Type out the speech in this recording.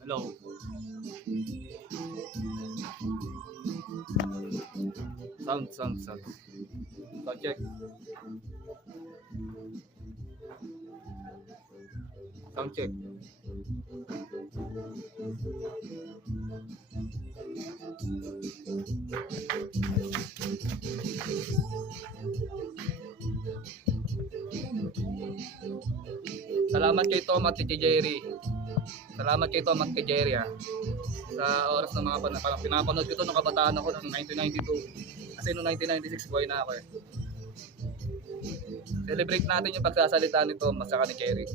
Hello. Sound. Sound check. Sound check. Salamat kay Tom at kay Jerry. Salamat kay Tom at kay Jerry sa oras ng mga pinapanood ko ito nung kabataan ako noong 1992. Kasi noong 1996 buhay na ako eh. Celebrate natin yung pagsasalita ni Tom at saka ni Jerry.